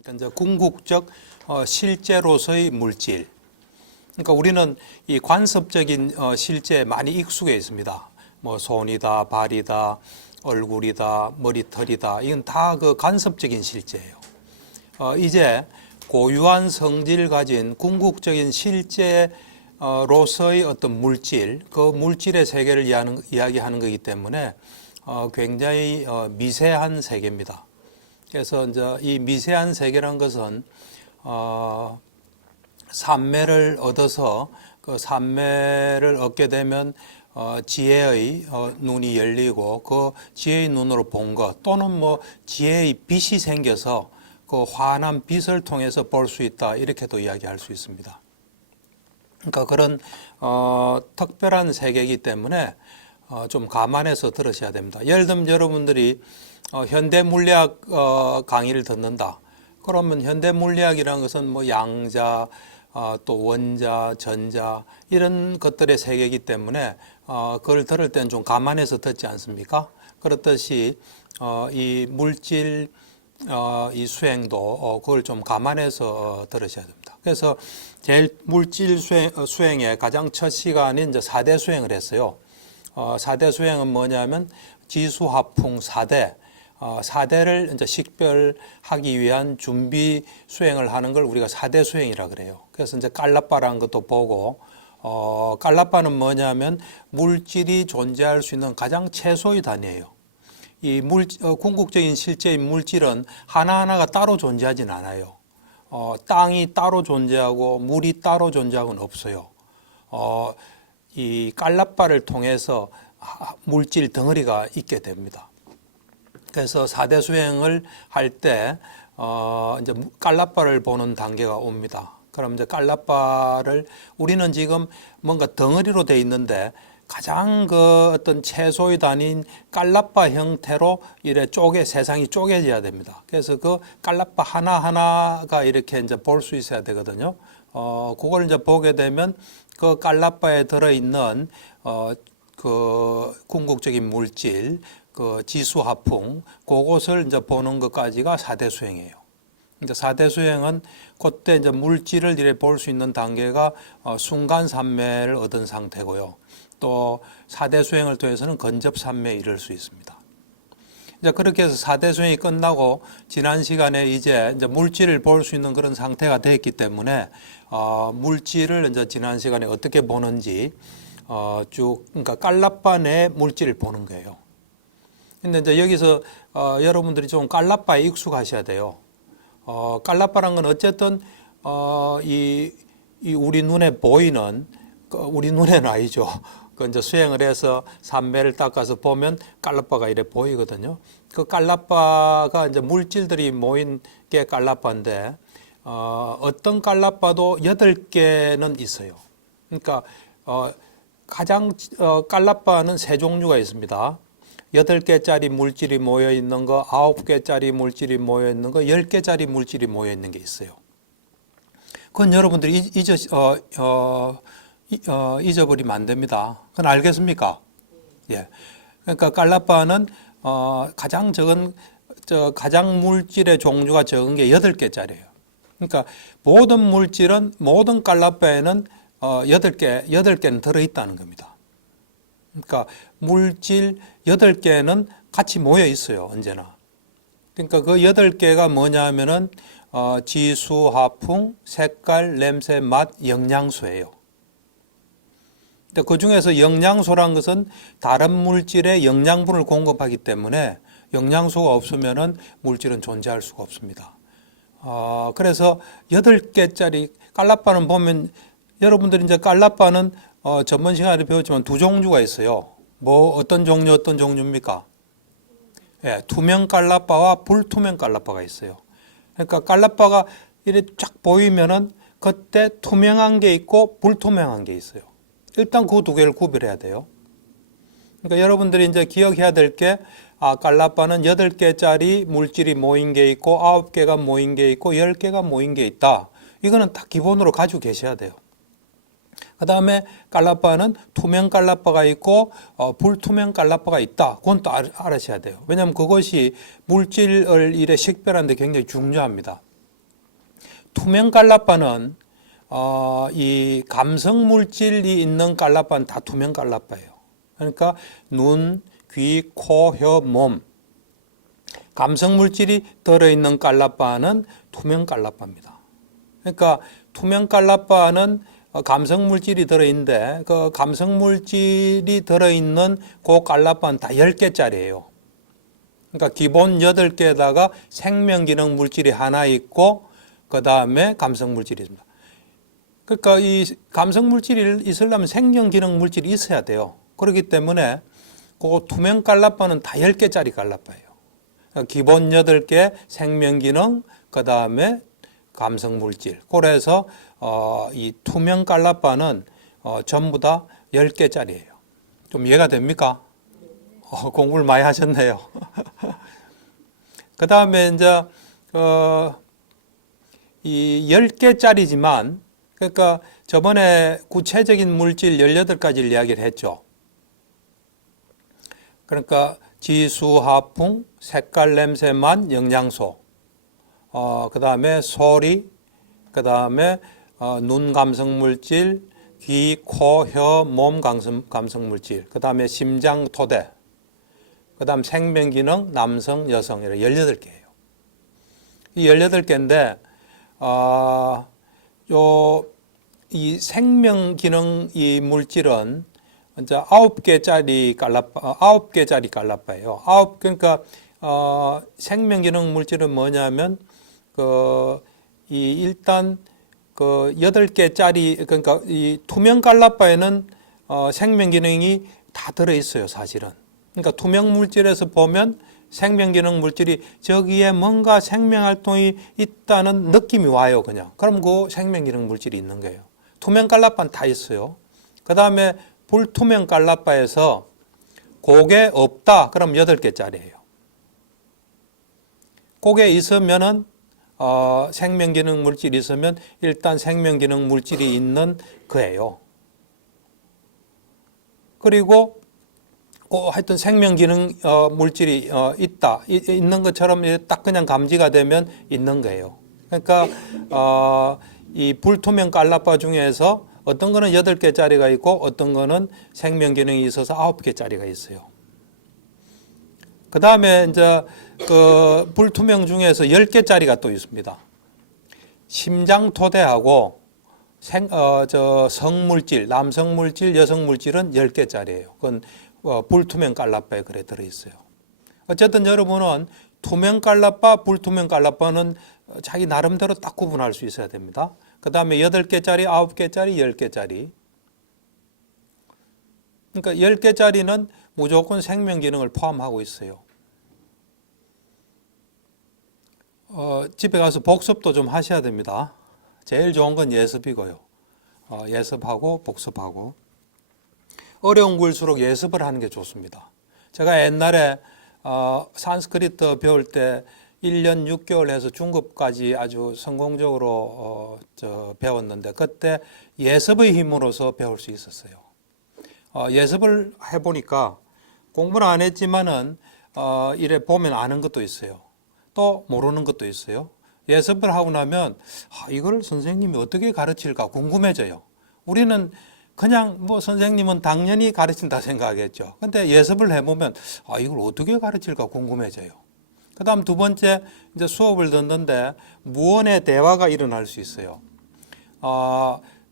그러니까 이제 궁극적 실제로서의 물질. 그러니까 우리는 이 관습적인 실제에 많이 익숙해 있습니다. 뭐 손이다, 발이다, 얼굴이다, 머리털이다. 이건 다 그 간섭적인 실제예요. 이제 고유한 성질을 가진 궁극적인 실제로서의 어떤 물질, 그 물질의 세계를 이야기하는 거기 때문에 굉장히 미세한 세계입니다. 그래서 이제 이 미세한 세계란 것은 삼매를 얻어서 그 삼매를 얻게 되면 지혜의 눈이 열리고 그 지혜의 눈으로 본 것, 또는 뭐 지혜의 빛이 생겨서 그 환한 빛을 통해서 볼 수 있다, 이렇게도 이야기할 수 있습니다. 그러니까 그런 특별한 세계이기 때문에 좀 감안해서 들으셔야 됩니다. 예를 들면 여러분들이 현대 물리학 강의를 듣는다. 그러면 현대 물리학이라는 것은 뭐 양자, 또 원자, 전자 이런 것들의 세계이기 때문에 그걸 들을 때는 좀 감안해서 듣지 않습니까? 그렇듯이 이 물질 이 수행도 그걸 좀 감안해서 들으셔야 됩니다. 그래서 제일 물질 수행의 가장 첫 시간인 이제 4대 수행을 했어요. 4대 수행은 뭐냐면 지수화풍 4대, 4대를 이제 식별하기 위한 준비 수행을 하는 걸 우리가 4대 수행이라 그래요. 그래서 이제 깔라빠라는 것도 보고, 깔라빠는 뭐냐면 물질이 존재할 수 있는 가장 최소의 단위예요. 이 궁극적인 실제인 물질은 하나하나가 따로 존재하진 않아요. 땅이 따로 존재하고 물이 따로 존재하고는 없어요. 이 깔라빠를 통해서 물질 덩어리가 있게 됩니다. 그래서 4대 수행을 할 때 이제 깔라빠를 보는 단계가 옵니다. 그럼 이제 깔라빠를 우리는 지금 뭔가 덩어리로 돼 있는데 가장 그 어떤 최소의 단위인 깔라빠 형태로 이래 세상이 쪼개져야 됩니다. 그래서 그 깔라빠 하나하나가 이렇게 이제 볼 수 있어야 되거든요. 그걸 이제 보게 되면 그 깔라빠에 들어있는 그 궁극적인 물질, 그 지수화풍, 그것을 이제 보는 것까지가 4대 수행이에요. 이제 4대 수행은 그때 이제 물질을 이래 볼 수 있는 단계가 순간 삼매를 얻은 상태고요. 또 4대 수행을 통해서는 건접 삼매에 이를 수 있습니다. 이제 그렇게 해서 4대 수행이 끝나고 지난 시간에 이제 물질을 볼 수 있는 그런 상태가 됐기 때문에 물질을 이제 지난 시간에 어떻게 보는지 그러니까 깔라빠 내 물질을 보는 거예요. 근데 이제 여기서 여러분들이 좀 깔라빠에 익숙하셔야 돼요. 깔라빠란 건 어쨌든 이 우리 눈에 보이는, 우리 눈에는 아니죠. 그 이제 수행을 해서 삼매를 닦아서 보면 깔라빠가 이래 보이거든요. 그 깔라빠가 이제 물질들이 모인 게 깔라빠인데 어떤 깔라빠도 8개는 있어요. 그러니까 가장 깔라빠는 3종류가 있습니다. 8개짜리 물질이 모여 있는 거, 9개짜리 물질이 모여 있는 거, 10개짜리 물질이 모여 있는 게 있어요. 그건 여러분들이 잊어버리면 안 됩니다. 그건 알겠습니까? 예. 그러니까 깔라빠는 가장 적은 가장 물질의 종류가 적은 게 8개짜리예요. 그러니까 모든 물질은 모든 깔라빠에는 8개는 들어있다는 겁니다. 그러니까 물질 8개는 같이 모여 있어요, 언제나. 그러니까 그 8개가 뭐냐면은 지수, 화풍, 색깔, 냄새, 맛, 영양소예요. 그 중에서 영양소란 것은 다른 물질에 영양분을 공급하기 때문에 영양소가 없으면은 물질은 존재할 수가 없습니다. 그래서 8개짜리 깔라빠는 보면 여러분들이 이제 깔라빠는 전번 시간에 배웠지만 2종류가 있어요. 뭐 어떤 종류입니까? 예, 투명 깔라빠와 불투명 깔라빠가 있어요. 그러니까 깔라빠가 이렇게 쫙 보이면은 그때 투명한 게 있고 불투명한 게 있어요. 일단 그 2개를 구별해야 돼요. 그러니까 여러분들이 이제 기억해야 될 게, 깔라빠는 8개짜리 물질이 모인 게 있고 9개가 모인 게 있고 10개가 모인 게 있다. 이거는 다 기본으로 가지고 계셔야 돼요. 그 다음에 깔라빠는 투명 깔라빠가 있고 불투명 깔라빠가 있다. 그건 또 알으셔야 돼요. 왜냐하면 그것이 물질을 이래 식별하는 데 굉장히 중요합니다. 투명 깔라빠는 이 감성 물질이 있는 깔라빠는 다 투명 깔라빠예요. 그러니까 눈, 귀, 코, 혀, 몸 감성 물질이 들어있는 깔라빠는 투명 깔라빠입니다. 그러니까 투명 깔라빠는 감성 물질이 들어있는데 그 감성 물질이 들어있는 그 깔라빠는 다 10개짜리예요. 그러니까 기본 8개에다가 생명기능 물질이 하나 있고 그 다음에 감성 물질이 있습니다. 그러니까 이 감성 물질이 있으려면 생명기능 물질이 있어야 돼요. 그렇기 때문에 그 투명 깔라빠는 다 10개짜리 깔라빠예요. 그러니까 기본 8개 생명기능 그 다음에 감성 물질. 그래서 이 투명 깔라빠는 전부 다 10개짜리예요. 좀 이해가 됩니까? 공부를 많이 하셨네요. 그 다음에 이제 이 10개짜리지만 그러니까 저번에 구체적인 물질 18가지를 이야기를 했죠. 그러니까 지수, 하풍, 색깔, 냄새, 맛, 영양소, 그 다음에 소리, 그 다음에 눈 감성 물질, 귀, 코, 혀, 몸 감성 물질, 그 다음에 심장, 토대, 그 다음 생명기능, 남성, 여성, 이렇게 18개예요. 이 18개인데, 이 생명기능 이 물질은 이제 9개짜리 깔라빠예요. 그러니까, 생명기능 물질은 뭐냐면, 일단, 8개짜리, 그러니까 이 투명 깔라빠에는 생명기능이 다 들어있어요, 사실은. 그러니까 투명 물질에서 보면 생명기능 물질이 저기에 뭔가 생명활동이 있다는 느낌이 와요, 그냥. 그럼 그 생명기능 물질이 있는 거예요. 투명 깔라빠는 다 있어요. 그 다음에 불투명 깔라빠에서 그게 없다, 그럼 8개짜리예요. 그게 있으면은, 생명기능 물질이 있으면 일단 생명기능 물질이 있는 거예요. 그리고 하여튼 생명기능 물질이 있는 것처럼 딱 그냥 감지가 되면 있는 거예요. 그러니까 이 불투명 깔라빠 중에서 어떤 거는 8개짜리가 있고 어떤 거는 생명기능이 있어서 9개짜리가 있어요. 그 다음에 이제 그 불투명 중에서 10개짜리가 또 있습니다. 심장 토대하고 성물질, 남성물질, 여성물질은 10개짜리예요. 그건 불투명 깔라빠에 그래 들어있어요. 어쨌든 여러분은 투명 깔라빠, 불투명 깔라빠는 자기 나름대로 딱 구분할 수 있어야 됩니다. 그 다음에 8개짜리, 9개짜리, 10개짜리. 그러니까 10개짜리는 무조건 생명기능을 포함하고 있어요. 집에 가서 복습도 좀 하셔야 됩니다. 제일 좋은 건 예습이고요. 예습하고 복습하고. 어려운 글수록 예습을 하는 게 좋습니다. 제가 옛날에 산스크리트 배울 때 1년 6개월 해서 중급까지 아주 성공적으로 배웠는데 그때 예습의 힘으로서 배울 수 있었어요. 예습을 해보니까 공부를 안 했지만은 이래 보면 아는 것도 있어요. 또 모르는 것도 있어요. 예습을 하고 나면 이걸 선생님이 어떻게 가르칠까 궁금해져요. 우리는 그냥 뭐 선생님은 당연히 가르친다 생각하겠죠. 근데 예습을 해보면 이걸 어떻게 가르칠까 궁금해져요. 그 다음 두 번째 이제 수업을 듣는데 무언의 대화가 일어날 수 있어요.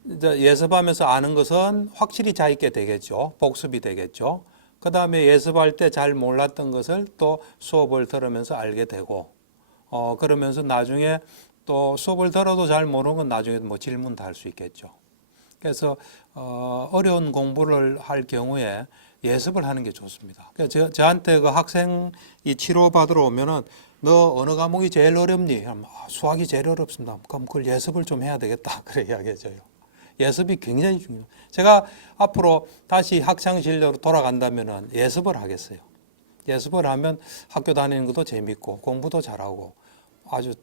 이제 예습하면서 아는 것은 확실히 자기게 되겠죠. 복습이 되겠죠. 그 다음에 예습할 때 잘 몰랐던 것을 또 수업을 들으면서 알게 되고, 그러면서 나중에 또 수업을 들어도 잘 모르는 건 나중에 뭐 질문도 할 수 있겠죠. 그래서 어려운 공부를 할 경우에 예습을 하는 게 좋습니다. 그래서 저한테 그 학생이 치료받으러 오면은 너 어느 과목이 제일 어렵니? 수학이 제일 어렵습니다. 그럼 그걸 예습을 좀 해야 되겠다. 그래 이야기해줘요. 예습이 굉장히 중요해요. 제가 앞으로 다시 학창시절로 돌아간다면은 예습을 하겠어요. 예습을 하면 학교 다니는 것도 재밌고 공부도 잘하고 아주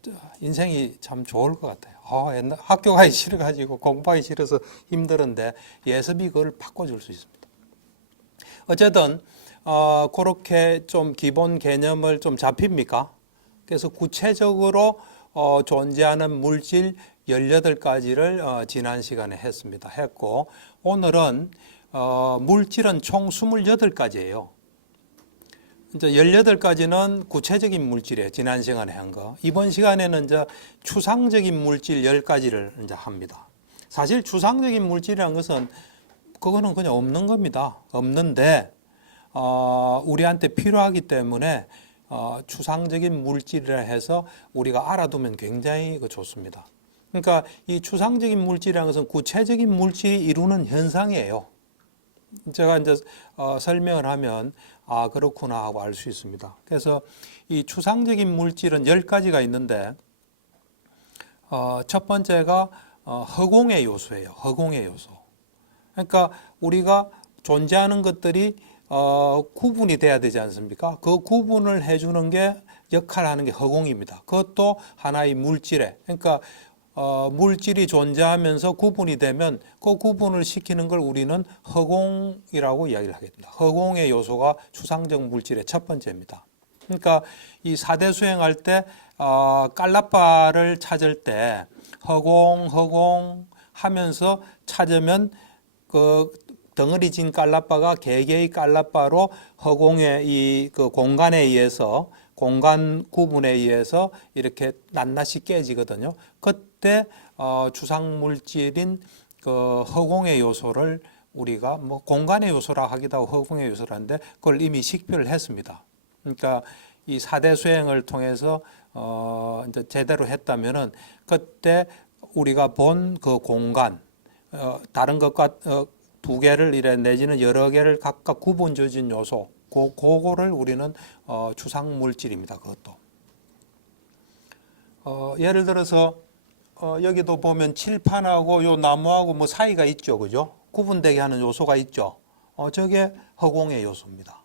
인생이 참 좋을 것 같아요. 옛날 학교 가기 싫어가지고 공부하기 싫어서 힘들었는데 예습이 그걸 바꿔줄 수 있습니다. 어쨌든 그렇게 좀 기본 개념을 좀 잡힙니까? 그래서 구체적으로 존재하는 물질 18가지를 지난 시간에 했고 오늘은 물질은 총 28가지예요. 이제 18가지는 구체적인 물질이에요. 지난 시간에 한 거. 이번 시간에는 이제 추상적인 물질 10가지를 이제 합니다. 사실 추상적인 물질이라는 것은 그거는 그냥 없는 겁니다. 없는데 우리한테 필요하기 때문에 추상적인 물질이라 해서 우리가 알아두면 굉장히 좋습니다. 그러니까 이 추상적인 물질이라는 것은 구체적인 물질이 이루는 현상이에요. 제가 이제 설명을 하면 그렇구나 하고 알 수 있습니다. 그래서 이 추상적인 물질은 10가지가 있는데 첫 번째가 허공의 요소예요. 허공의 요소. 그러니까 우리가 존재하는 것들이 구분이 돼야 되지 않습니까? 그 구분을 해주는 게 역할을 하는 게 허공입니다. 그것도 하나의 물질에, 그러니까 물질이 존재하면서 구분이 되면 그 구분을 시키는 걸 우리는 허공이라고 이야기를 하게 됩니다. 허공의 요소가 추상적 물질의 첫 번째입니다. 그러니까 이 4대 수행할 때 깔라빠를 찾을 때 허공 하면서 찾으면 그 덩어리 진 깔라빠가 개개의 깔라빠로 허공의 그 공간에 의해서 공간 구분에 의해서 이렇게 낱낱이 깨지거든요. 그때 추상 물질인 그 허공의 요소를 우리가 뭐 공간의 요소라 하기도 하고 허공의 요소라는데 그걸 이미 식별을 했습니다. 그러니까 이 4대 수행을 통해서 이제 제대로 했다면은 그때 우리가 본 그 공간 다른 것과 두 개를 이래 내지는 여러 개를 각각 구분 지어진 요소 그거를 우리는 추상 물질입니다. 그것도 예를 들어서 여기도 보면 칠판하고 요 나무하고 뭐 사이가 있죠, 그죠? 구분되게 하는 요소가 있죠. 저게 허공의 요소입니다.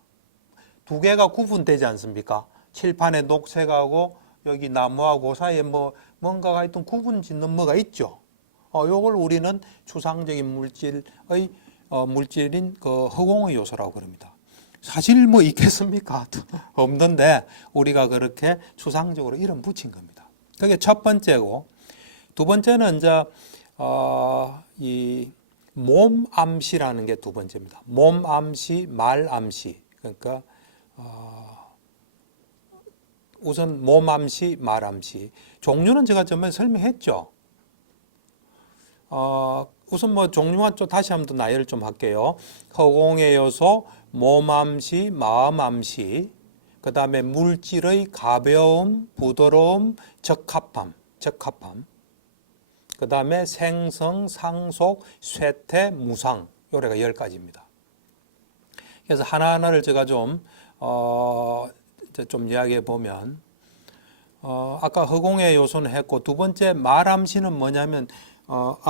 두 개가 구분되지 않습니까? 칠판의 녹색하고 여기 나무하고 그 사이에 뭐 뭔가가 하여튼 구분 짓는 뭐가 있죠. 요걸 우리는 추상적인 물질의 물질인 그 허공의 요소라고 그럽니다. 사실 뭐 있겠습니까? 없는데 우리가 그렇게 추상적으로 이름 붙인 겁니다. 그게 첫 번째고, 두 번째는 이제 이 몸암시라는 게 두 번째입니다. 몸암시, 말암시. 그러니까 우선 몸암시, 말암시. 종류는 제가 전에 설명했죠. 우선 뭐 종류만 좀 다시 한번 더 나열을 좀 할게요. 허공의 요소, 몸암시, 마음암시, 그 다음에 물질의 가벼움, 부드러움, 적합함, 그 다음에 생성, 상속, 쇠퇴, 무상, 요래가 10가지입니다. 그래서 하나하나를 제가 좀 이야기해 보면, 아까 허공의 요소는 했고, 두 번째 말암시는 뭐냐면,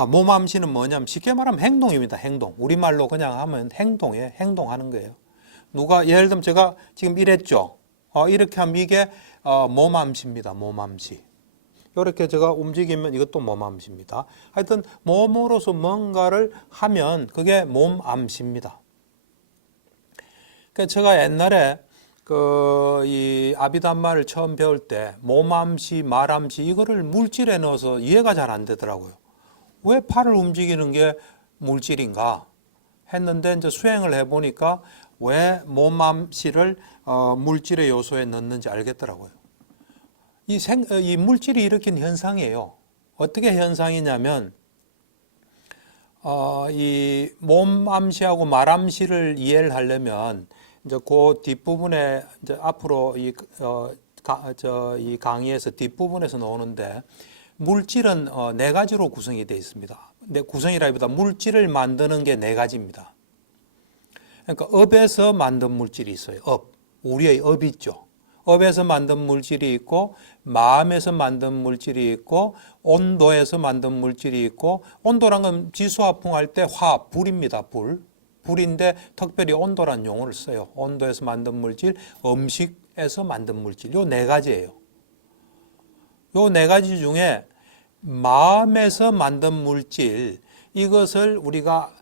몸암시는 뭐냐면 쉽게 말하면 행동입니다. 행동. 우리말로 그냥 하면 행동이에요. 행동하는 거예요. 누가 예를 들면 제가 지금 이랬죠. 이렇게 하면 이게 몸암시입니다. 몸암시. 이렇게 제가 움직이면 이것도 몸암시입니다. 하여튼 몸으로서 뭔가를 하면 그게 몸암시입니다. 그러니까 제가 옛날에 이 아비담마를 처음 배울 때 몸암시, 말암시 이거를 물질에 넣어서 이해가 잘 안 되더라고요. 왜 팔을 움직이는 게 물질인가 했는데 이제 수행을 해보니까 왜 몸암시를 물질의 요소에 넣는지 알겠더라고요. 이 물질이 일으킨 현상이에요. 어떻게 현상이냐면 이 몸암시하고 말암시를 이해를 하려면 이제 그 뒷부분에 이제 앞으로 이 강의에서 뒷부분에서 나오는데 물질은 4가지로 구성이 되어 있습니다. 구성이라기보다 물질을 만드는 게 4가지입니다. 그러니까 업에서 만든 물질이 있어요. 우리의 업이 있죠. 업에서 만든 물질이 있고 마음에서 만든 물질이 있고 온도에서 만든 물질이 있고 온도란 건 지수화풍할 때 불입니다. 불인데 특별히 온도란 용어를 써요. 온도에서 만든 물질, 음식에서 만든 물질 요 4가지예요. 요 4가지 중에 마음에서 만든 물질 이것을 우리가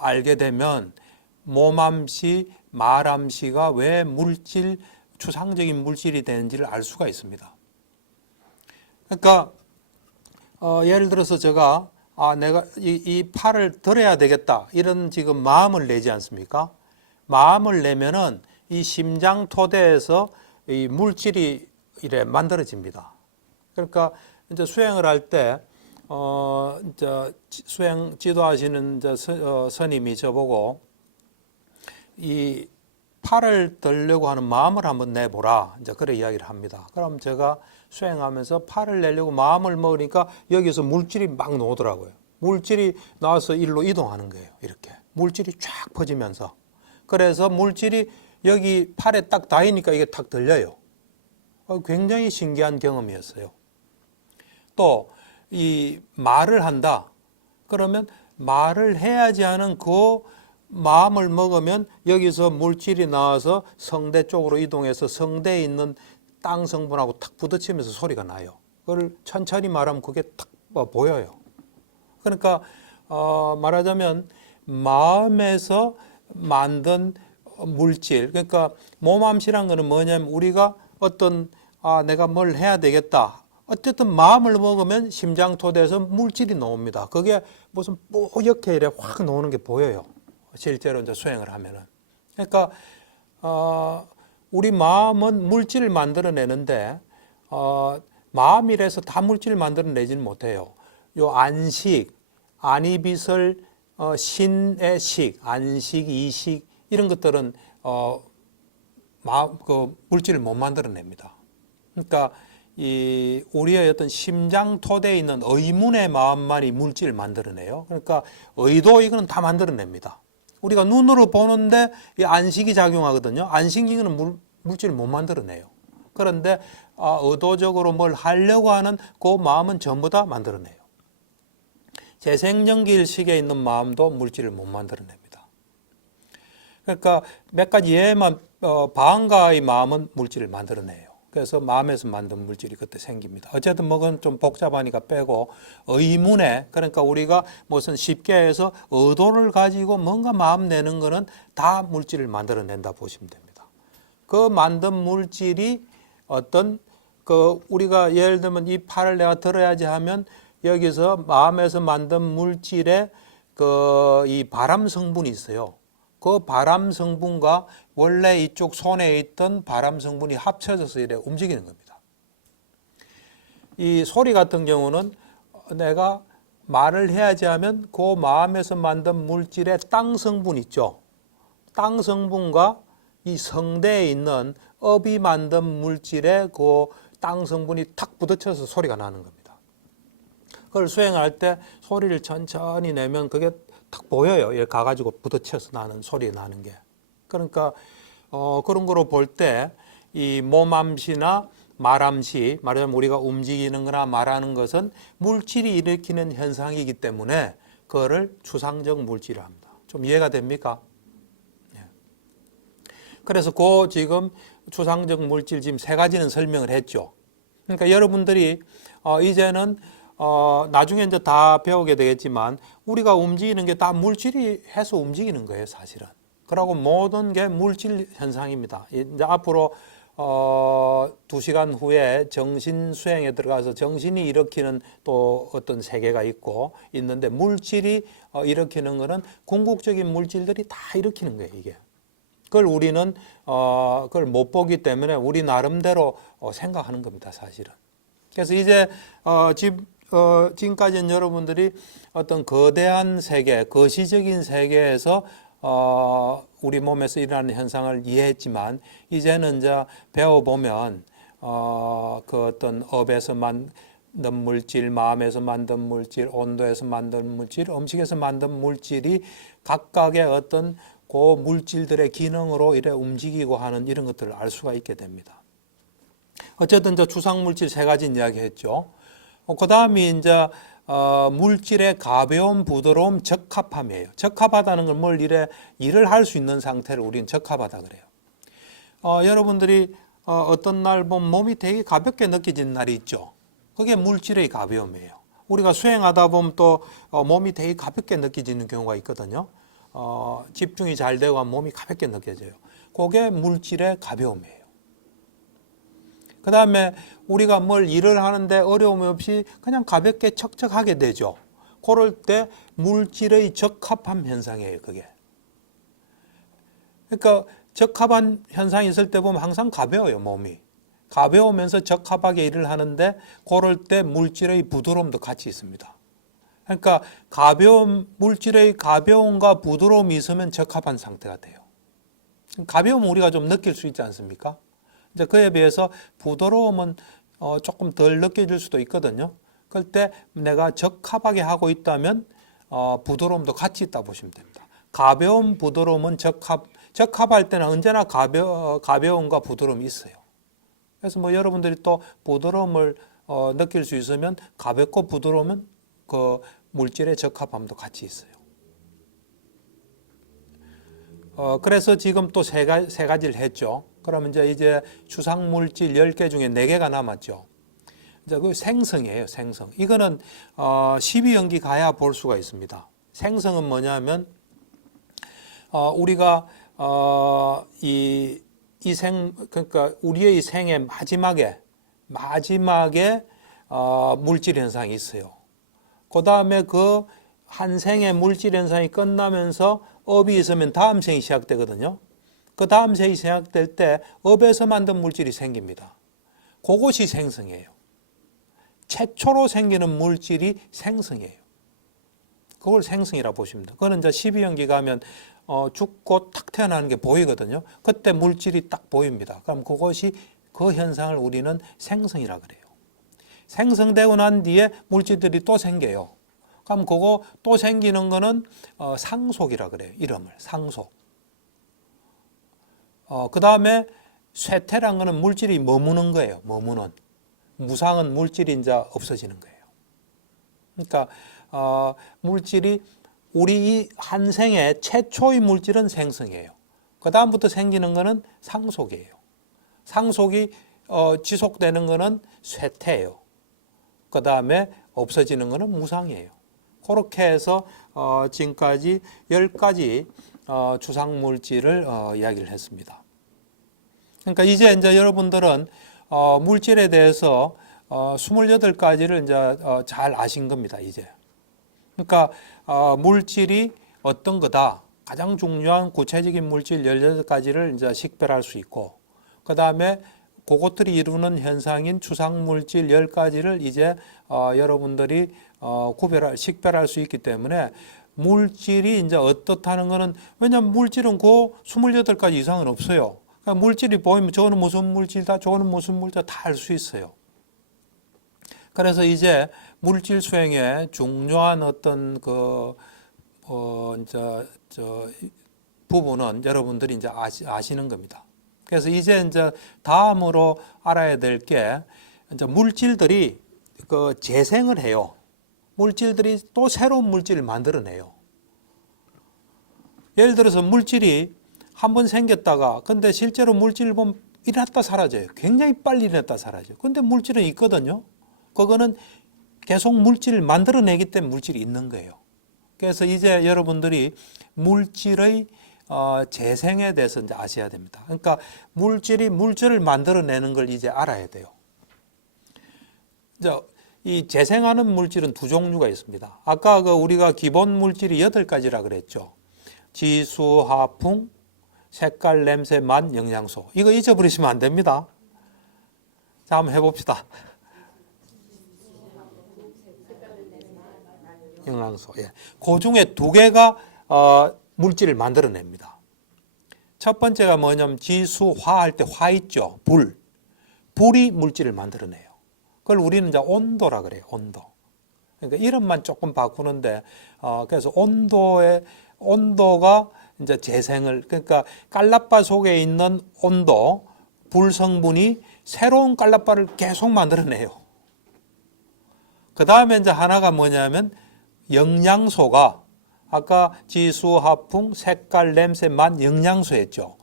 알게 되면 몸암시, 말암시가 왜 추상적인 물질이 되는지를 알 수가 있습니다. 그러니까 예를 들어서 제가 내가 이 팔을 들어야 되겠다 이런 지금 마음을 내지 않습니까? 마음을 내면은 이 심장 토대에서 이 물질이 이래 만들어집니다. 그러니까 이제 수행을 할 때 이제 수행 지도하시는 이제 스님이 저보고 이 팔을 들려고 하는 마음을 한번 내보라. 이제 그래 이야기를 합니다. 그럼 제가 수행하면서 팔을 내려고 마음을 먹으니까 여기서 물질이 막 나오더라고요. 물질이 나와서 일로 이동하는 거예요. 이렇게. 물질이 쫙 퍼지면서. 그래서 물질이 여기 팔에 딱 닿으니까 이게 탁 들려요. 굉장히 신기한 경험이었어요. 또 이 말을 한다. 그러면 말을 해야지 하는 그 마음을 먹으면 여기서 물질이 나와서 성대 쪽으로 이동해서 성대에 있는 땅 성분하고 탁 부딪히면서 소리가 나요. 그걸 천천히 말하면 그게 탁 보여요. 그러니까 말하자면 마음에서 만든 물질, 그러니까 모맘시란 거는 뭐냐면 우리가 어떤 내가 뭘 해야 되겠다. 어쨌든 마음을 먹으면 심장 토대에서 물질이 나옵니다. 그게 무슨 뽀얗게 이래 확 나오는 게 보여요. 실제로 이제 수행을 하면은. 그러니까 우리 마음은 물질을 만들어내는데 마음이라서 다 물질을 만들어내지는 못해요. 요 안식, 안이비설, 신의 식, 안식, 이식 이런 것들은 그 물질을 못 만들어냅니다. 그러니까 이 우리의 어떤 심장 토대에 있는 의문의 마음만이 물질을 만들어내요. 그러니까 의도 이거는 다 만들어냅니다. 우리가 눈으로 보는데 이 안식이 작용하거든요. 안식이는 물질을 못 만들어내요. 그런데 의도적으로 뭘 하려고 하는 그 마음은 전부 다 만들어내요. 재생연기일식에 있는 마음도 물질을 못 만들어냅니다. 그러니까 몇 가지 예만 방가의 마음은 물질을 만들어내요. 그래서 마음에서 만든 물질이 그때 생깁니다. 어쨌든 뭐건 좀 복잡하니까 빼고 의문에, 그러니까 우리가 무슨 쉽게 해서 의도를 가지고 뭔가 마음 내는 거는 다 물질을 만들어낸다 보시면 됩니다. 그 만든 물질이 어떤 우리가 예를 들면 이 팔을 내가 들어야지 하면 여기서 마음에서 만든 물질에 이 바람 성분이 있어요. 그 바람 성분과 원래 이쪽 손에 있던 바람 성분이 합쳐져서 이래 움직이는 겁니다. 이 소리 같은 경우는 내가 말을 해야지 하면 그 마음에서 만든 물질의 땅 성분 있죠. 땅 성분과 이 성대에 있는 업이 만든 물질의 그 땅 성분이 탁 부딪혀서 소리가 나는 겁니다. 그걸 수행할 때 소리를 천천히 내면 그게 탁 보여요. 이렇게 가가지고 부딪혀서 나는 소리 나는 게. 그러니까 그런 거로 볼 때 이 몸암시나 말암시, 말하자면 우리가 움직이는 거나 말하는 것은 물질이 일으키는 현상이기 때문에 그거를 추상적 물질이라 합니다. 좀 이해가 됩니까? 그래서 지금 추상적 물질 지금 세 가지는 설명을 했죠. 그러니까 여러분들이 이제는 나중에 이제 다 배우게 되겠지만 우리가 움직이는 게 다 물질이 해서 움직이는 거예요, 사실은. 그러고 모든 게 물질 현상입니다. 이제 앞으로 2시간 후에 정신 수행에 들어가서 정신이 일으키는 또 어떤 세계가 있는데 물질이 일으키는 거는 궁극적인 물질들이 다 일으키는 거예요, 이게. 그걸 우리는 그걸 못 보기 때문에 우리 나름대로 생각하는 겁니다, 사실은. 그래서 이제 지금까지는 여러분들이 어떤 거대한 세계, 거시적인 세계에서 우리 몸에서 일어나는 현상을 이해했지만 이제는 이제 배워보면 그 어떤 업에서 만든 물질, 마음에서 만든 물질, 온도에서 만든 물질, 음식에서 만든 물질이 각각의 어떤 그 물질들의 기능으로 이래 움직이고 하는 이런 것들을 알 수가 있게 됩니다. 어쨌든 저 추상물질 세 가지 이야기했죠. 그 다음이 이제 물질의 가벼움, 부드러움, 적합함이에요. 적합하다는 건 뭘 일을 할 수 있는 상태를 우리는 적합하다 그래요. 여러분들이 어떤 날 보면 몸이 되게 가볍게 느껴지는 날이 있죠. 그게 물질의 가벼움이에요. 우리가 수행하다 보면 또 몸이 되게 가볍게 느껴지는 경우가 있거든요. 집중이 잘 되고 몸이 가볍게 느껴져요. 그게 물질의 가벼움이에요. 그 다음에 우리가 뭘 일을 하는데 어려움 없이 그냥 가볍게 척척하게 되죠. 그럴 때 물질의 적합함 현상이에요, 그게. 그러니까 적합한 현상이 있을 때 보면 항상 가벼워요, 몸이. 가벼우면서 적합하게 일을 하는데 그럴 때 물질의 부드러움도 같이 있습니다. 그러니까 물질의 가벼움과 부드러움이 있으면 적합한 상태가 돼요. 가벼움은 우리가 좀 느낄 수 있지 않습니까? 이제 그에 비해서 부드러움은 조금 덜 느껴질 수도 있거든요. 그럴 때 내가 적합하게 하고 있다면 부드러움도 같이 있다 보시면 됩니다. 가벼움, 부드러움은 적합할 때는 언제나 가벼움과 부드러움이 있어요. 그래서 뭐 여러분들이 또 부드러움을 느낄 수 있으면 가볍고 부드러우면 그 물질의 적합함도 같이 있어요. 그래서 지금 또 세 가지를 했죠. 그러면 이제 추상 물질 10개 중에 4개가 남았죠. 이제 그 생성이에요, 생성. 이거는 12연기 가야 볼 수가 있습니다. 생성은 뭐냐면 우리가 그러니까 우리의 생의 마지막에 물질 현상이 있어요. 그 다음에 그 한 생의 물질 현상이 끝나면서 업이 있으면 다음 생이 시작되거든요. 그 다음 생이 시작될 때 업에서 만든 물질이 생깁니다. 그것이 생성이에요. 최초로 생기는 물질이 생성이에요. 그걸 생성이라 보시면 돼요. 그거는 이제 12연기 가면 죽고 탁 태어나는 게 보이거든요. 그때 물질이 딱 보입니다. 그럼 그것이 그 현상을 우리는 생성이라 그래요. 생성되고 난 뒤에 물질들이 또 생겨요. 그럼 그거 또 생기는 거는 상속이라 그래요. 이름을 상속. 그 다음에 쇠퇴란 거는 물질이 머무는 거예요. 머무는. 무상은 물질이 이제 없어지는 거예요. 그러니까 물질이 우리 이 한 생의 최초의 물질은 생성이에요. 그 다음부터 생기는 거는 상속이에요. 상속이 지속되는 거는 쇠퇴예요. 그 다음에 없어지는 거는 무상이에요. 그렇게 해서 지금까지 10가지 추상물질을 이야기를 했습니다. 그러니까 이제 여러분들은 물질에 대해서 28가지를 이제 잘 아신 겁니다, 이제. 그러니까 물질이 어떤 거다. 가장 중요한 구체적인 물질 18가지를 이제 식별할 수 있고, 그 다음에 그것들이 이루는 현상인 추상물질 10가지를 이제 여러분들이 식별할 수 있기 때문에 물질이 이제 어떻다는 거는, 왜냐하면 물질은 그 28가지 이상은 없어요. 그러니까 물질이 보이면 저거는 무슨 물질이다, 저거는 무슨 물질이다 다 알 수 있어요. 그래서 이제 물질 수행의 중요한 어떤 부분은 여러분들이 이제 아시는 겁니다. 그래서 이제 다음으로 알아야 될 게 이제 물질들이 재생을 해요. 물질들이 또 새로운 물질을 만들어내요. 예를 들어서 물질이 한번 생겼다가 근데 실제로 물질을 보면 일어났다 사라져요. 굉장히 빨리 일어났다 사라져요. 근데 물질은 있거든요. 그거는 계속 물질을 만들어내기 때문에 물질이 있는 거예요. 그래서 이제 여러분들이 물질의 재생에 대해서 이제 아셔야 됩니다. 그러니까 물질을 만들어내는 걸 이제 알아야 돼요. 이제 이 재생하는 물질은 두 종류가 있습니다. 아까 우리가 기본 물질이 8가지라 그랬죠. 지수, 화풍, 색깔, 냄새, 맛, 영양소. 이거 잊어버리시면 안 됩니다. 자, 한번 해봅시다. 영양소. 예. 그 중에 2개가 물질을 만들어냅니다. 첫 번째가 뭐냐면 지수, 화할 때 화 있죠. 불이 물질을 만들어내요. 그걸 우리는 이제 온도라 그래요. 온도. 그러니까 이름만 조금 바꾸는데 그래서 온도가 이제 재생을, 그러니까 깔라빠 속에 있는 온도, 불 성분이 새로운 깔라빠를 계속 만들어내요. 그 다음에 이제 하나가 뭐냐면 영양소가, 아까 지수, 화풍, 색깔, 냄새, 맛, 영양소 했죠.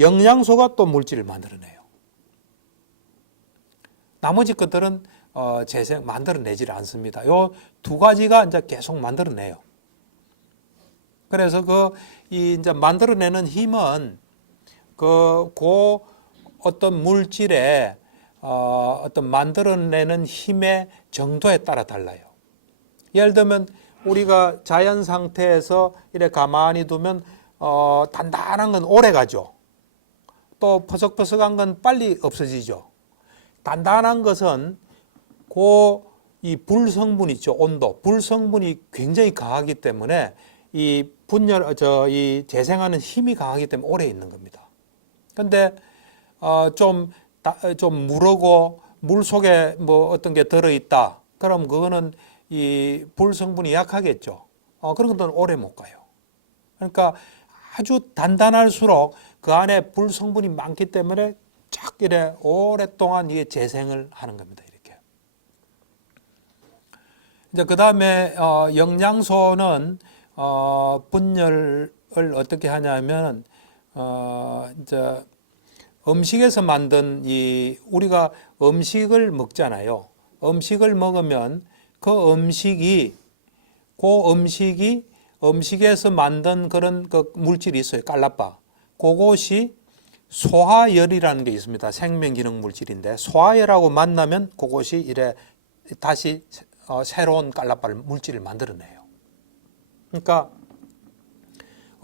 영양소가 또 물질을 만들어내요. 나머지 것들은 만들어내질 않습니다. 요 2가지가 이제 계속 만들어내요. 그래서 이제 만들어내는 힘은 어떤 물질에 어떤 만들어내는 힘의 정도에 따라 달라요. 예를 들면 우리가 자연 상태에서 이렇게 가만히 두면 단단한 건 오래 가죠. 또 퍼석퍼석한 건 빨리 없어지죠. 단단한 것은 이 불 성분 있죠. 온도. 불 성분이 굉장히 강하기 때문에 이 이 재생하는 힘이 강하기 때문에 오래 있는 겁니다. 근데 좀 무르고 물 속에 뭐 어떤 게 들어있다. 그럼 그거는 이 불 성분이 약하겠죠. 그런 것들은 오래 못 가요. 그러니까 아주 단단할수록 그 안에 불 성분이 많기 때문에 쫙 이래 오랫동안 이게 재생을 하는 겁니다. 이렇게. 이제 그 다음에 영양소는 분열을 어떻게 하냐면 이제 음식에서 만든 우리가 음식을 먹잖아요. 음식을 먹으면 그 음식에서 만든 그런 그 물질이 있어요. 깔라빠. 그것이 소화열이라는 게 있습니다. 생명기능 물질인데 소화열하고 만나면 그것이 이래 다시 새로운 깔라빠를 물질을 만들어내요. 그러니까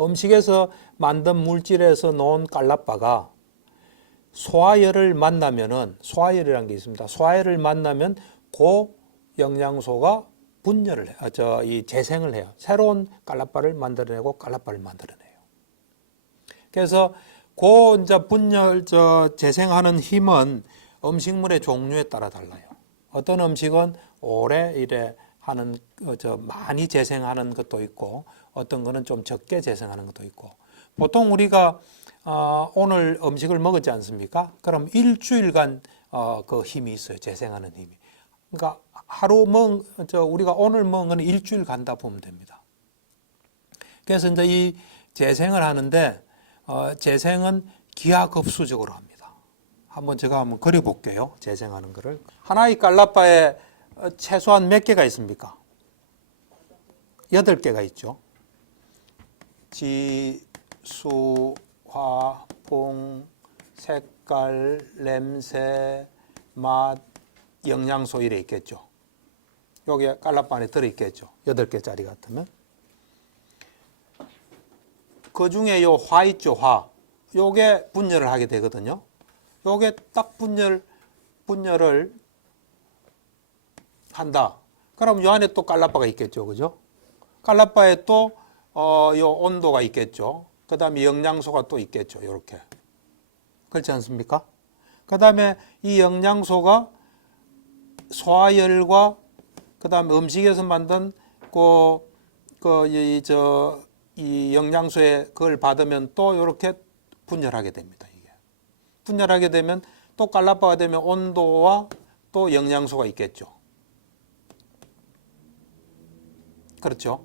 음식에서 만든 물질에서 놓은 깔라빠가 소화열을 만나면은 소화열이라는 게 있습니다. 소화열을 만나면 그 영양소가 분열을 해요. 이 재생을 해요. 새로운 깔라빠를 만들어내고 깔라빠를 만들어내요. 그래서 그 이제 재생하는 힘은 음식물의 종류에 따라 달라요. 어떤 음식은 오래 이래 하는 많이 재생하는 것도 있고 어떤 거는 좀 적게 재생하는 것도 있고 보통 우리가 오늘 음식을 먹었지 않습니까? 그럼 일주일간 그 힘이 있어요. 재생하는 힘이. 그러니까 우리가 오늘 먹은 거는 일주일 간다 보면 됩니다. 그래서 이제 이 재생을 하는데 재생은 기하급수적으로 합니다. 제가 한번 그려볼게요. 재생하는 거를. 하나의 깔라빠에 최소한 몇 개가 있습니까? 8개가 있죠. 지, 수, 화, 봉, 색깔, 냄새, 맛, 영양소 이래 있겠죠. 여기에 깔라빠 안에 들어있겠죠. 8개짜리 같으면. 그 중에 요 화 있죠, 화. 요게 분열을 하게 되거든요. 요게 딱 분열을 한다. 그럼 요 안에 또 깔라빠가 있겠죠. 그죠? 깔라빠에 또, 요 온도가 있겠죠. 그 다음에 영양소가 또 있겠죠. 요렇게. 그렇지 않습니까? 그 다음에 이 영양소가 소화열과 그 다음에 음식에서 만든 이 영양소에 그걸 받으면 또 이렇게 분열하게 됩니다. 이게. 분열하게 되면 또 깔라빠가 되면 온도와 또 영양소가 있겠죠. 그렇죠.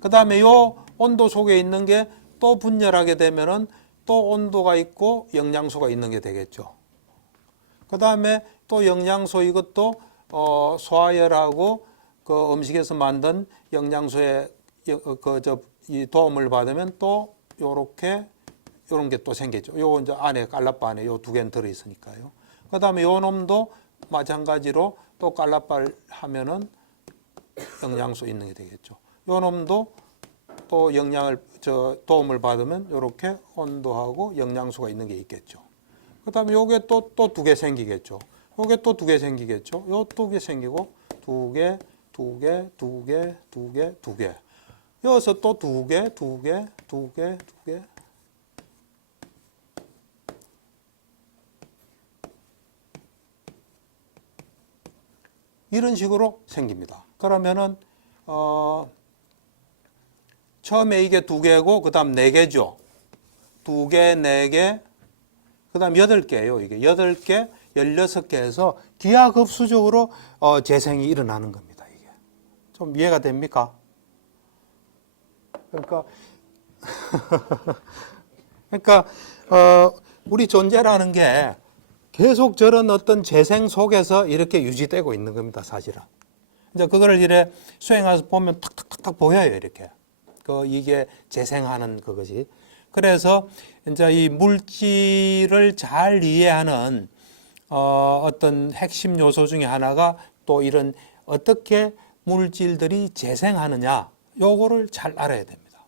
그 다음에 요 온도 속에 있는 게 또 분열하게 되면은 또 온도가 있고 영양소가 있는 게 되겠죠. 그 다음에 또 영양소 이것도 소화열하고 그 음식에서 만든 영양소에 이 도움을 받으면 또 요런 게 또 생겼죠. 요 이제 안에 깔라빠 안에 요 2개는 들어 있으니까요. 그 다음에 요 놈도 마찬가지로 또 깔라빠를 하면은 영양소 있는 게 되겠죠. 요 놈도 또 도움을 받으면 요렇게 온도하고 영양소가 있는 게 있겠죠. 그 다음에 요게 또 2개 생기겠죠. 요게 또 2개 생기겠죠. 요 2개 생기고 2개, 2개, 2개, 2개, 2개. 여기서 또 2개, 2개, 2개, 2개. 이런 식으로 생깁니다. 그러면은 처음에 이게 2개고 그 다음 4개죠. 2개, 4개, 그 다음 8개예요. 이게 8개, 16개에서 기하급수적으로 재생이 일어나는 겁니다. 이게 좀 이해가 됩니까? 그러니까 우리 존재라는 게 계속 저런 어떤 재생 속에서 이렇게 유지되고 있는 겁니다. 사실은. 이제 그거를 이래 수행해서 보면 탁탁탁탁 보여요. 이렇게. 이게 재생하는 그것이. 그래서 이제 이 물질을 잘 이해하는 어떤 핵심 요소 중에 하나가 또 이런 어떻게 물질들이 재생하느냐, 요거를 잘 알아야 됩니다.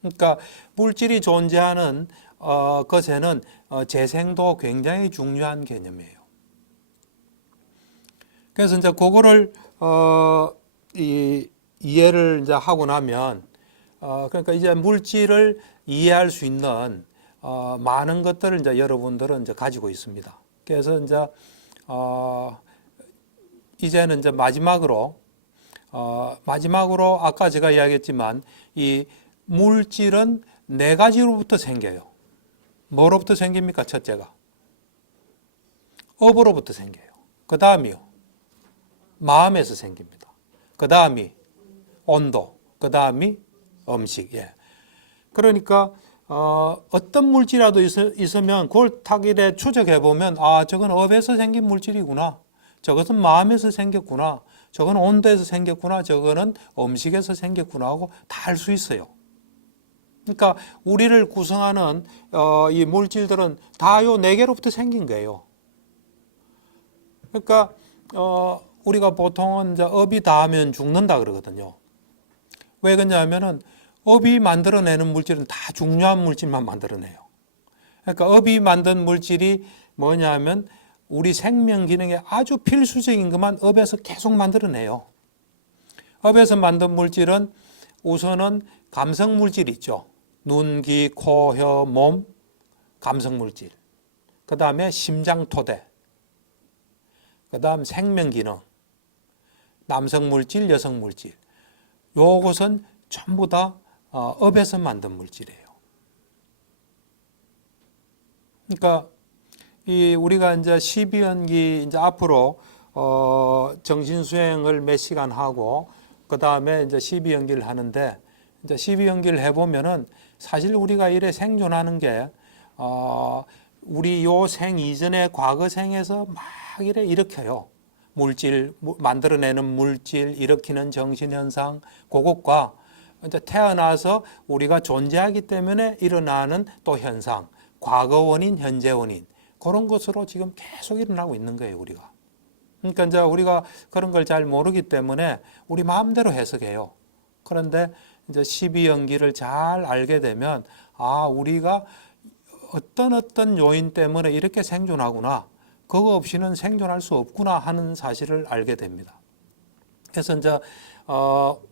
그러니까 물질이 존재하는 것에는 재생도 굉장히 중요한 개념이에요. 그래서 이제 그거를 이해를 이제 하고 나면 그러니까 이제 물질을 이해할 수 있는 많은 것들을 이제 여러분들은 이제 가지고 있습니다. 그래서 이제는 이제 마지막으로 아까 제가 이야기했지만 이 물질은 네 가지로부터 생겨요. 뭐로부터 생깁니까? 첫째가 업으로부터 생겨요. 그 다음이요, 마음에서 생깁니다. 그 다음이 온도, 그 다음이 음식. 예. 그러니까 어떤 물질이라도 있으면 그걸 딱 이래 추적해 보면 저건 업에서 생긴 물질이구나. 저것은 마음에서 생겼구나. 저건 온도에서 생겼구나. 저거는 음식에서 생겼구나 하고 다 알 수 있어요. 그러니까 우리를 구성하는 이 물질들은 다 요 네 개로부터 생긴 거예요. 그러니까 우리가 보통은 이제 업이 닿으면 죽는다 그러거든요. 왜 그러냐면은 업이 만들어내는 물질은 다 중요한 물질만 만들어내요. 그러니까 업이 만든 물질이 뭐냐면 우리 생명 기능에 아주 필수적인 것만 업에서 계속 만들어내요. 업에서 만든 물질은 우선은 감성 물질 있죠. 눈, 귀, 코, 혀, 몸, 감성 물질. 그 다음에 심장 토대. 그 다음 생명 기능. 남성 물질, 여성 물질. 요것은 전부 다 업에서 만든 물질이에요. 그러니까 우리가 이제 12연기 이제 앞으로 정신 수행을 몇 시간 하고 그 다음에 이제 12연기를 하는데 이제 12연기를 해보면은 사실 우리가 이래 생존하는 게 우리 요 생 이전의 과거 생에서 막 이래 일으켜요. 물질 만들어내는 물질 일으키는 정신현상 그것과 이제 태어나서 우리가 존재하기 때문에 일어나는 또 현상, 과거 원인, 현재 원인 그런 것으로 지금 계속 일어나고 있는 거예요, 우리가. 그러니까 이제 우리가 그런 걸 잘 모르기 때문에 우리 마음대로 해석해요. 그런데 이제 12연기를 잘 알게 되면 우리가 어떤 요인 때문에 이렇게 생존하구나. 그거 없이는 생존할 수 없구나 하는 사실을 알게 됩니다. 그래서 이제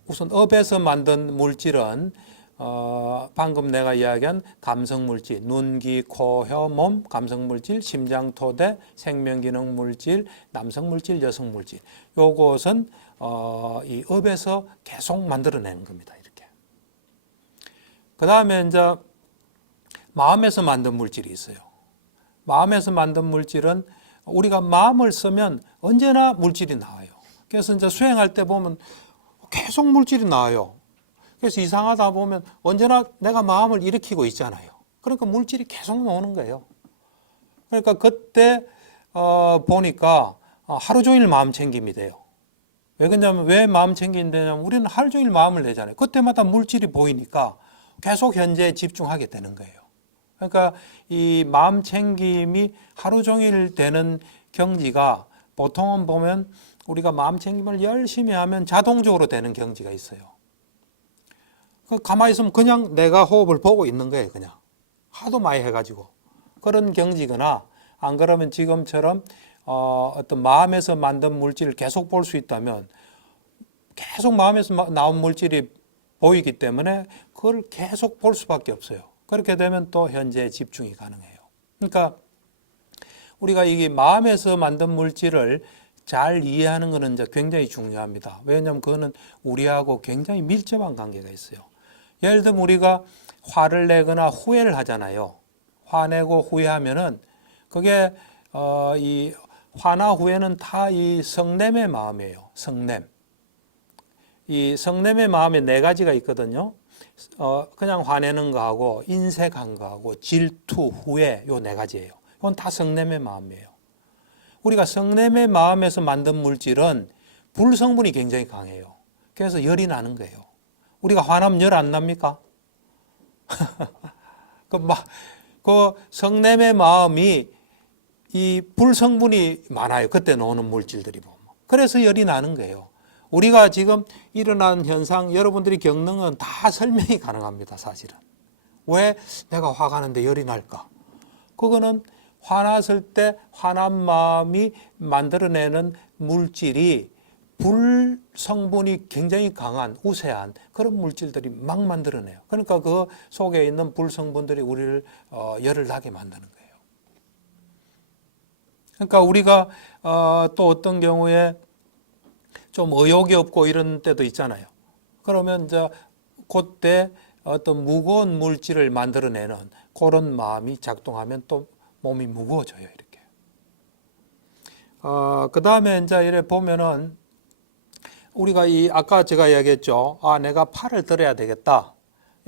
우선 업에서 만든 물질은 방금 내가 이야기한 감성 물질, 눈, 귀, 코, 혀, 몸, 감성 물질, 심장, 토대, 생명 기능 물질, 남성 물질, 여성 물질. 요것은 이 업에서 계속 만들어내는 겁니다. 이렇게. 그 다음에 이제 마음에서 만든 물질이 있어요. 마음에서 만든 물질은 우리가 마음을 쓰면 언제나 물질이 나와요. 그래서 이제 수행할 때 보면 계속 물질이 나와요. 그래서 이상하다 보면 언제나 내가 마음을 일으키고 있잖아요. 그러니까 물질이 계속 나오는 거예요. 그러니까 그때 보니까 하루 종일 마음 챙김이 돼요. 왜 그러냐면 왜 마음 챙김이 되냐면 우리는 하루 종일 마음을 내잖아요. 그때마다 물질이 보이니까 계속 현재에 집중하게 되는 거예요. 그러니까 이 마음 챙김이 하루 종일 되는 경지가 보통은 보면 우리가 마음 챙김을 열심히 하면 자동적으로 되는 경지가 있어요. 가만히 있으면 그냥 내가 호흡을 보고 있는 거예요. 그냥 하도 많이 해가지고 그런 경지거나 안 그러면 지금처럼 어떤 마음에서 만든 물질을 계속 볼 수 있다면 계속 마음에서 나온 물질이 보이기 때문에 그걸 계속 볼 수밖에 없어요. 그렇게 되면 또 현재에 집중이 가능해요. 그러니까 우리가 이게 마음에서 만든 물질을 잘 이해하는 것은 이제 굉장히 중요합니다. 왜냐하면 그거는 우리하고 굉장히 밀접한 관계가 있어요. 예를 들면 우리가 화를 내거나 후회를 하잖아요. 화내고 후회하면은 그게 이 화나 후회는 다 이 성냄의 마음이에요. 성냄. 이 성냄의 마음에 네 가지가 있거든요. 그냥 화내는 거하고 인색한 거하고 질투, 후회 요 네 가지예요. 이건 다 성냄의 마음이에요. 우리가 성냄의 마음에서 만든 물질은 불 성분이 굉장히 강해요. 그래서 열이 나는 거예요. 우리가 화나면 열 안 납니까? 그 성냄의 마음이 이 불 성분이 많아요. 그때 나오는 물질들이 보면. 그래서 열이 나는 거예요. 우리가 지금 일어난 현상, 여러분들이 겪는 건 다 설명이 가능합니다, 사실은. 왜 내가 화가 나는데 열이 날까? 그거는 화났을 때 화난 마음이 만들어내는 물질이 불 성분이 굉장히 강한 우세한 그런 물질들이 막 만들어내요. 그러니까 그 속에 있는 불 성분들이 우리를 열을 나게 만드는 거예요. 그러니까 우리가 또 어떤 경우에 좀 의욕이 없고 이런 때도 있잖아요. 그러면 이제 그때 어떤 무거운 물질을 만들어내는 그런 마음이 작동하면 또 몸이 무거워져요, 이렇게. 그 다음에 이제 이래 보면은 우리가 아까 제가 이야기했죠. 내가 팔을 들어야 되겠다.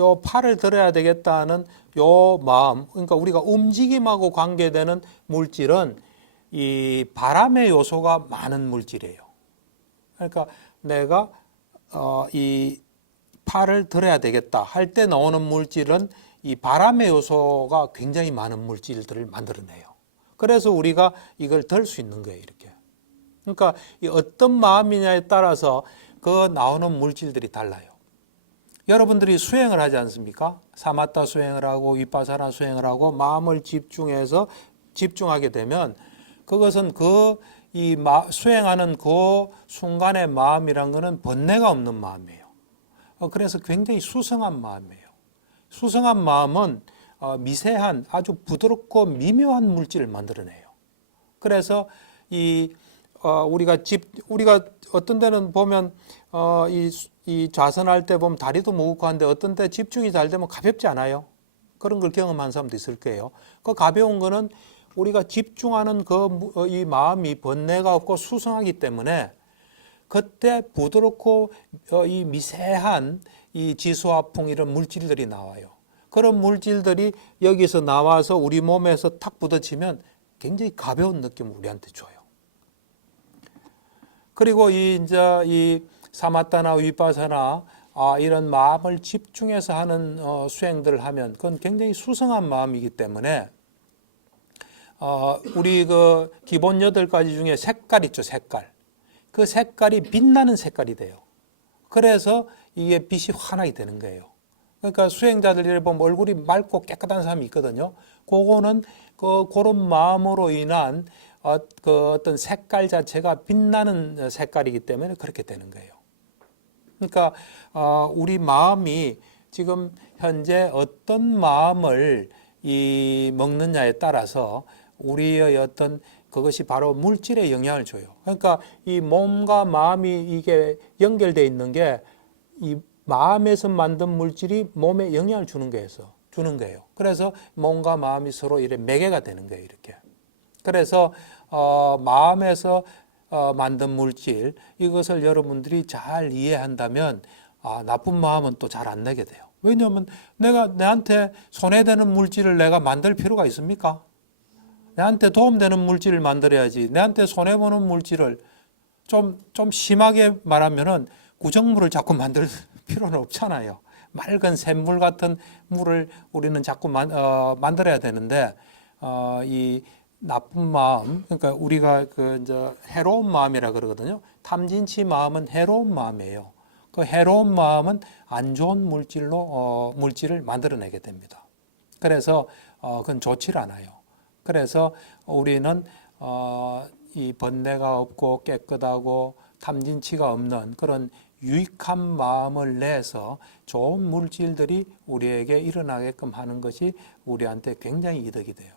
요 팔을 들어야 되겠다는 요 마음, 그러니까 우리가 움직임하고 관계되는 물질은 이 바람의 요소가 많은 물질이에요. 그러니까 내가 이 팔을 들어야 되겠다 할 때 나오는 물질은 이 바람의 요소가 굉장히 많은 물질들을 만들어내요. 그래서 우리가 이걸 들 수 있는 거예요, 이렇게. 그러니까 이 어떤 마음이냐에 따라서 그 나오는 물질들이 달라요. 여러분들이 수행을 하지 않습니까? 사마타 수행을 하고 위파사나 수행을 하고 마음을 집중하게 되면 그것은 수행하는 그 순간의 마음이란 것은 번뇌가 없는 마음이에요. 그래서 굉장히 수성한 마음이에요. 수성한 마음은 미세한 아주 부드럽고 미묘한 물질을 만들어내요. 그래서 우리가 어떤 데는 보면 이 좌선할 때 보면 다리도 무겁고 한데 어떤 때 집중이 잘 되면 가볍지 않아요. 그런 걸 경험한 사람도 있을 거예요. 그 가벼운 거는 우리가 집중하는 이 마음이 번뇌가 없고 수성하기 때문에 그때 부드럽고 이 미세한 이 지수화풍 이런 물질들이 나와요. 그런 물질들이 여기서 나와서 우리 몸에서 탁 부딪히면 굉장히 가벼운 느낌을 우리한테 줘요. 그리고 이제 이 사마타나 위파사나 이런 마음을 집중해서 하는 수행들을 하면 그건 굉장히 수성한 마음이기 때문에 우리 그 기본 8가지 중에 색깔 있죠, 색깔. 그 색깔이 빛나는 색깔이 돼요. 그래서 이게 빛이 환하게 되는 거예요. 그러니까 수행자들이 보면 얼굴이 맑고 깨끗한 사람이 있거든요. 그거는 그런 마음으로 인한 어떤 색깔 자체가 빛나는 색깔이기 때문에 그렇게 되는 거예요. 그러니까 우리 마음이 지금 현재 어떤 마음을 먹느냐에 따라서 우리의 어떤 그것이 바로 물질에 영향을 줘요. 그러니까 이 몸과 마음이 이게 연결되어 있는 게 이 마음에서 만든 물질이 몸에 영향을 주는 거예요. 그래서 몸과 마음이 서로 이렇게 매개가 되는 거예요, 이렇게. 그래서 마음에서 만든 물질 이것을 여러분들이 잘 이해한다면 나쁜 마음은 또 잘 안 내게 돼요. 왜냐하면 내한테 손해되는 물질을 내가 만들 필요가 있습니까? 내한테 도움되는 물질을 만들어야지. 내한테 손해보는 물질을 좀 심하게 말하면은 구정물을 자꾸 만들 필요는 없잖아요. 맑은 샘물 같은 물을 우리는 자꾸 만들어야 되는데 이 나쁜 마음, 그러니까 우리가 이제 해로운 마음이라 그러거든요. 탐진치 마음은 해로운 마음이에요. 그 해로운 마음은 안 좋은 물질을 만들어내게 됩니다. 그래서 그건 좋지 않아요. 그래서 우리는 이 번뇌가 없고 깨끗하고 탐진치가 없는 그런 유익한 마음을 내서 좋은 물질들이 우리에게 일어나게끔 하는 것이 우리한테 굉장히 이득이 돼요.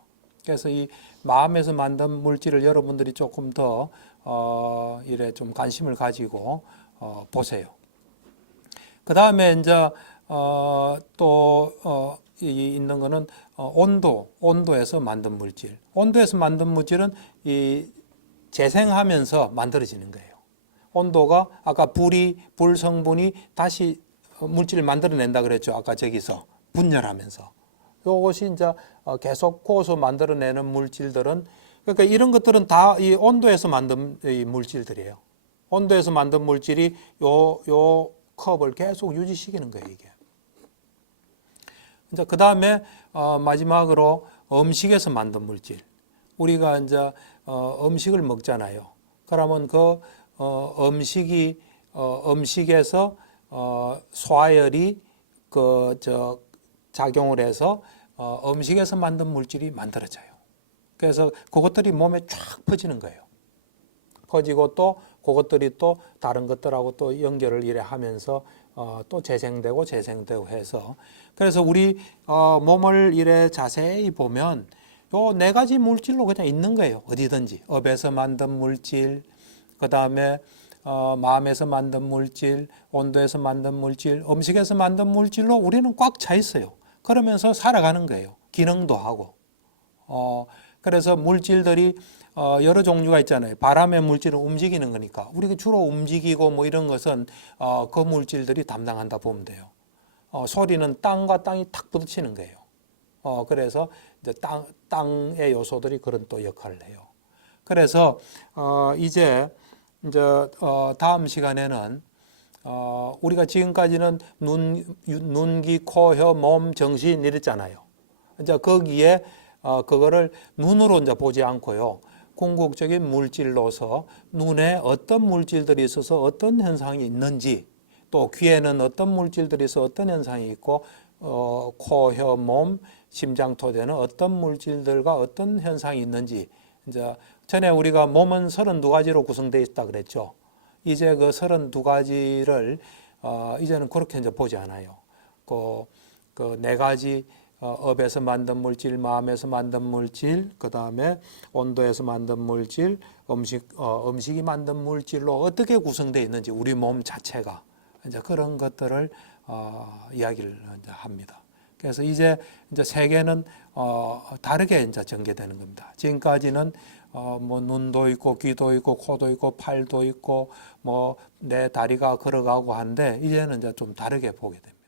그래서 이 마음에서 만든 물질을 여러분들이 조금 더 이래 좀 관심을 가지고 보세요. 그 다음에 이제 또 있는 거는 온도에서 만든 물질. 온도에서 만든 물질은 이 재생하면서 만들어지는 거예요. 온도가 아까 불 성분이 다시 물질을 만들어낸다 그랬죠. 아까 저기서 분열하면서. 이것이 이제 계속 구워서 만들어내는 물질들은 그러니까 이런 것들은 다 이 온도에서 만든 이 물질들이에요. 온도에서 만든 물질이 요 컵을 계속 유지시키는 거예요, 이게. 이제 그 다음에 마지막으로 음식에서 만든 물질. 우리가 이제 음식을 먹잖아요. 그러면 그 음식에서 소화열이 작용을 해서 음식에서 만든 물질이 만들어져요. 그래서 그것들이 몸에 쫙 퍼지는 거예요. 퍼지고 또 그것들이 또 다른 것들하고 또 연결을 이래 하면서 또 재생되고 해서 그래서 우리 몸을 이래 자세히 보면 요 네 가지 물질로 그냥 있는 거예요. 어디든지 업에서 만든 물질, 그 다음에 마음에서 만든 물질, 온도에서 만든 물질, 음식에서 만든 물질로 우리는 꽉 차 있어요. 그러면서 살아가는 거예요. 기능도 하고. 그래서 물질들이 여러 종류가 있잖아요. 바람의 물질은 움직이는 거니까 우리가 주로 움직이고 뭐 이런 것은 그 물질들이 담당한다 보면 돼요. 소리는 땅과 땅이 탁 부딪히는 거예요. 그래서 이제 땅의 요소들이 그런 또 역할을 해요. 그래서 이제 다음 시간에는 우리가 지금까지는 눈, 귀, 코, 혀, 몸, 정신 이랬잖아요. 이제 거기에 그거를 눈으로 이제 보지 않고요. 궁극적인 물질로서 눈에 어떤 물질들이 있어서 어떤 현상이 있는지, 또 귀에는 어떤 물질들이 있어서 어떤 현상이 있고, 코, 혀, 몸, 심장, 토대는 어떤 물질들과 어떤 현상이 있는지, 이제 전에 우리가 몸은 32가지로 구성되어 있다 그랬죠. 이제 그 32가지를 이제는 그렇게 이제 보지 않아요. 그 네 가지 업에서 만든 물질, 마음에서 만든 물질, 그 다음에 온도에서 만든 물질, 음식이 만든 물질로 어떻게 구성되어 있는지 우리 몸 자체가 이제 그런 것들을 이야기를 이제 합니다. 그래서 이제 세계는 다르게 이제 전개되는 겁니다. 지금까지는 뭐 눈도 있고 귀도 있고 코도 있고 팔도 있고 뭐 내 다리가 걸어가고 한데 이제는 이제 좀 다르게 보게 됩니다.